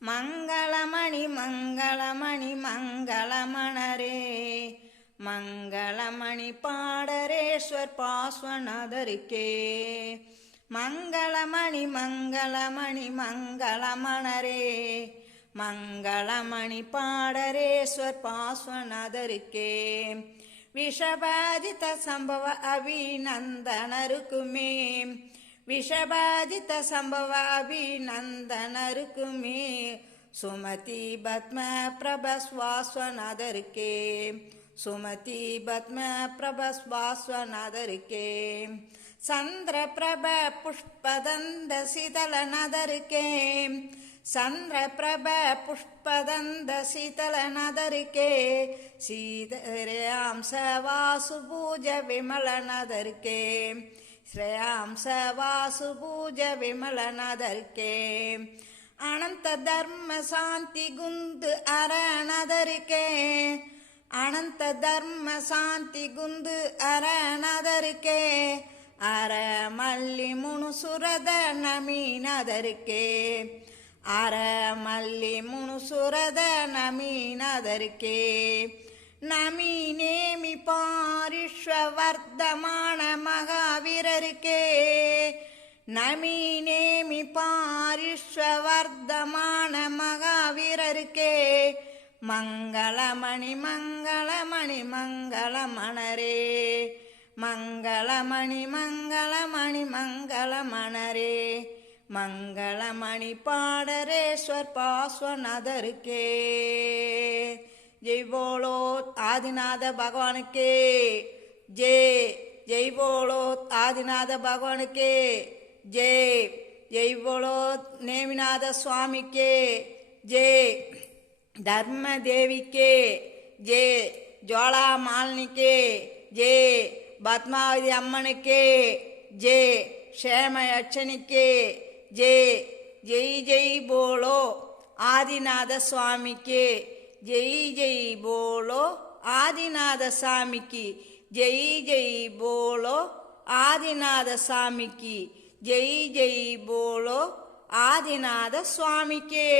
மங்களமணி மங்களமணி மங்களமணரே மங்களமணி பாடரேஸ்வர் பாஸ்வநாதருக்கே மங்களமணி மங்களமணி மங்களமணரே மங்களமணி பாடரேஸ்வர் பாஸ்வநாதருக்கே விஷபாதித சம்பவ அபிநந்தனருக்குமே விஷபாதித சம்பவ அபிநந்தனருக்குமே சுமதி பத்ம பிரபஸ்வாஸ்வநாதருக்கே சுமதி பத்ம பிரபஸ்வாஸ்வநாதருக்கே சந்திர பிரப புஷ்பதந்த சீதலநாதருக்கே சந்திர பிரப புஷ்பதந்த சீதலநாதருக்கே சீதரேயாம்ச வாசு பூஜ விமலநாதருக்கே ஸ்ரேயாம்ச வாசு பூஜ விமலநாதருக்கே அனந்த தர்ம சாந்தி குந்து அரணாதருக்கே அனந்த தர்ம சாந்தி குந்து அரணாதருக்கே அர மல்லி முனுசுரத நமீநாதருக்கே அர மல்லி முனுசுரத நமீநாதருக்கே நமி நேமி பாரிஷ்வர்தமான மகாவீரருக்கே நமி நேமி பாரிஷ்வர்தமான மகாவீரருக்கே மங்களமணி மங்களமணி மங்களமணரே மங்களமணி மங்களமணி மங்களமணரே மங்களமணி பாடரேஸ்வர் பாஸ்வநாதருக்கே ஜெய் போலோ ஆதிநாத பகவானுக்கே ஜெய் ஜெய் போலோ ஆதிநாத பகவானுக்கே ஜெய் ஜெய் போலோ நேமிநாத சுவாமிக்கே ஜெய் தர்ம தேவிக்கே ஜெய் ஜோலா மாலினிக்கே ஜெய் பத்மாவதி அம்மனுக்கே ஜெய் க்ஷேமயட்சணிக்கே ஜெய் ஜெய் ஜெய் போலோ ஆதிநாத சுவாமிக்கே ஜெய் ஜெய் போலோ ஆதிநாத சாமிக்கு ஜெய் ஜெய் போலோ ஆதிநாத சாமிக்கு ஜெய் ஜெய் போலோ ஆதிநாத சுவாமிக்கே